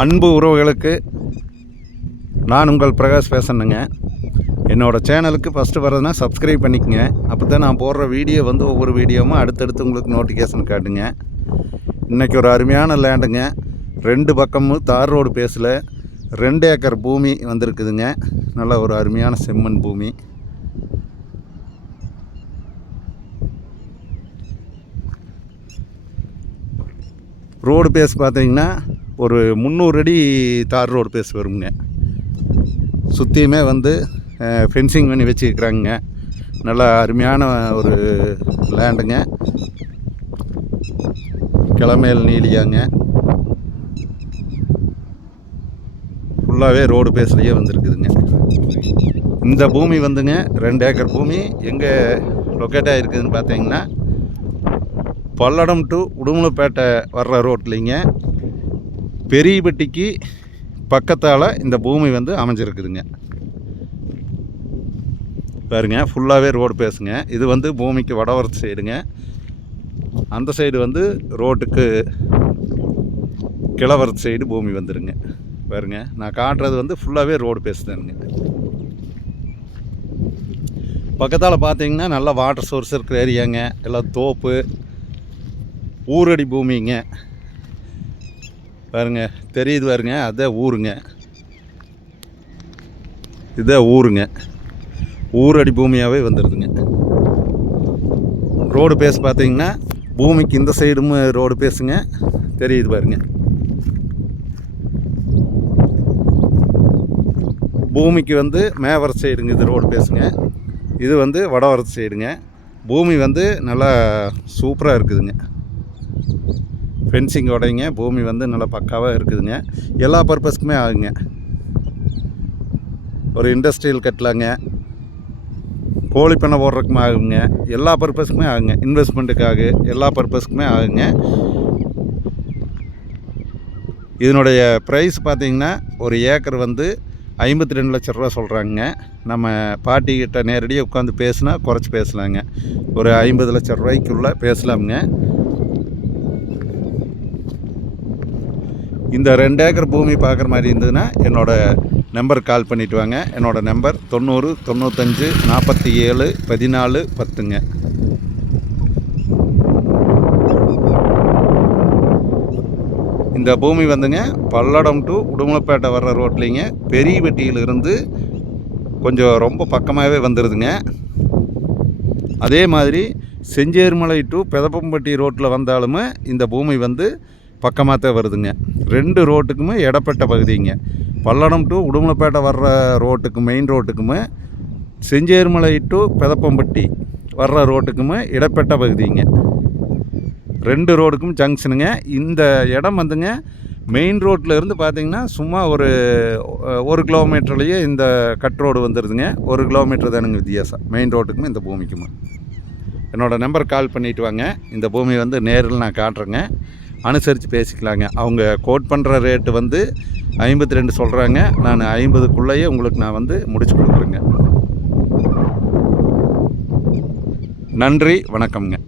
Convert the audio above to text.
அன்பு உறவுகளுக்கு நான் உங்கள் பிரகாஷ் பேசணுங்க. என்னோடய சேனலுக்கு ஃபஸ்ட்டு வரதுன்னா சப்ஸ்கிரைப் பண்ணிக்கங்க. அப்போ தான் நான் போடுற வீடியோ வந்து ஒவ்வொரு வீடியோவும் அடுத்தடுத்து உங்களுக்கு நோட்டிஃபிகேஷன் காட்டுங்க. இன்றைக்கி ஒரு அருமையான லேண்டுங்க. 2 பக்கமும் தார் ரோடு பேஸில் 2 ஏக்கர் பூமி வந்திருக்குதுங்க. நல்ல ஒரு அருமையான செம்மண் பூமி. ரோடு பேஸ் பார்த்தீங்கன்னா ஒரு 300 அடி தார் ரோடு பேஸ் வருங்க. சுற்றியுமே வந்து ஃபென்சிங் பண்ணி வச்சுருக்குறாங்க. நல்லா அருமையான ஒரு லேண்டுங்க. கிளமேல் நீலியாங்க. ஃபுல்லாகவே ரோடு பேஸ்லேயே வந்துருக்குதுங்க. இந்த பூமி வந்துங்க 2 ஏக்கர் பூமி எங்கே லொக்கேட் ஆகிருக்குதுன்னு பார்த்தீங்கன்னா பல்லடம் டு உடுமலைப்பேட்டை வர்ற ரோட்லிங்க பெரியபட்டிக்கு பக்கத்தால் இந்த பூமி வந்து அமைஞ்சிருக்குதுங்க. பாருங்க, ஃபுல்லாகவே ரோடு பேசுங்க. இது வந்து பூமிக்கு வடவரத்து சைடுங்க. அந்த சைடு வந்து ரோட்டுக்கு கிழவரத்து சைடு பூமி வந்துடுங்க. பாருங்க, நான் காட்டுறது வந்து ஃபுல்லாகவே ரோடு பேசுதானுங்க. பக்கத்தால் பார்த்தீங்கன்னா நல்லா வாட்டர் சோர்ஸ் இருக்கிற ஏரியாங்க. எல்லாம் தோப்பு ஊரடி பூமிங்க. பாருங்க, தெரியுது பாருங்க, அதான் ஊருங்க. இதான் ஊருங்க. ஊரடி பூமியாகவே வந்துடுதுங்க. ரோடு பேஸ் பார்த்தீங்கன்னா பூமிக்கு இந்த சைடும் ரோடு பேசுங்க. தெரியுது பாருங்க. பூமிக்கு வந்து மேவரத்து சைடுங்க இது ரோடு பேசுங்க. இது வந்து வடவரத்து சைடுங்க. பூமி வந்து நல்லா சூப்பராக இருக்குதுங்க. ஃபென்சிங்கோடைங்க பூமி வந்து நல்லா பக்காவாக இருக்குதுங்க. எல்லா பர்பஸ்க்குமே ஆகுங்க. ஒரு இண்டஸ்ட்ரியல் கட்டலாங்க, கோழி பண்ணை போடுறதுக்குமே ஆகுங்க. எல்லா பர்பஸ்க்குமே ஆகுங்க. இன்வெஸ்ட்மெண்ட்டுக்காக எல்லா பர்பஸ்க்குமே ஆகுங்க. இதனுடைய ப்ரைஸ் பார்த்திங்கன்னா ஒரு ஏக்கர் வந்து 52 லட்ச ரூபா சொல்கிறாங்க. நம்ம பார்ட்டிக்கிட்ட நேரடியாக உட்காந்து பேசுனா குறைச்சி பேசலாங்க. ஒரு 50 லட்ச ரூபாய்க்குள்ளே பேசலாமுங்க. இந்த 2 ஏக்கர் பூமி பார்க்குற மாதிரி இருந்ததுன்னா என்னோடய நம்பருக்கு கால் பண்ணிவிட்டு வாங்க. என்னோடய நம்பர் 90 95 47 14 10ங்க. இந்த பூமி வந்துங்க பல்லடம் டு உடுமலைப்பேட்டை வர்ற ரோட்லிங்க பெரியபட்டியிலிருந்து கொஞ்சம் ரொம்ப பக்கமாகவே வந்துடுதுங்க. அதே மாதிரி செஞ்சேர்மலை டு பெதப்பம்பட்டி ரோட்டில் வந்தாலுமே இந்த பூமி வந்து பக்கமாக தான் வருதுங்க. 2 ரோட்டுக்குமே இடப்பட்ட பகுதிங்க. பல்லடம் டு உடுமலைப்பேட்டை வர்ற ரோட்டுக்கு மெயின் ரோட்டுக்குமே செஞ்சேர்மலை டு பெதப்பம்பட்டி வர்ற ரோட்டுக்குமே இடப்பட்ட பகுதிங்க. 2 ரோடுக்கும் ஜங்ஷனுங்க. இந்த இடம் வந்துங்க மெயின் ரோட்டில் இருந்து பார்த்திங்கன்னா சும்மா ஒரு 1 கிலோமீட்டர்லேயே இந்த கட் ரோடு வந்துடுதுங்க. 1 கிலோமீட்டர் தானுங்க வித்தியாசம் மெயின் ரோட்டுக்குமே இந்த பூமிக்குமே. என்னோடய நம்பர் கால் பண்ணிவிட்டு வாங்க. இந்த பூமி வந்து நேரில் நான் காட்டுறேங்க. அனுசரித்து பேசிக்கலாங்க. அவங்க கோட் பண்ணுற ரேட்டு வந்து 52 சொல்கிறாங்க. நான் 50க்குள்ளேயே உங்களுக்கு நான் வந்து முடிச்சு கொடுக்குறேங்க. நன்றி, வணக்கம்ங்க.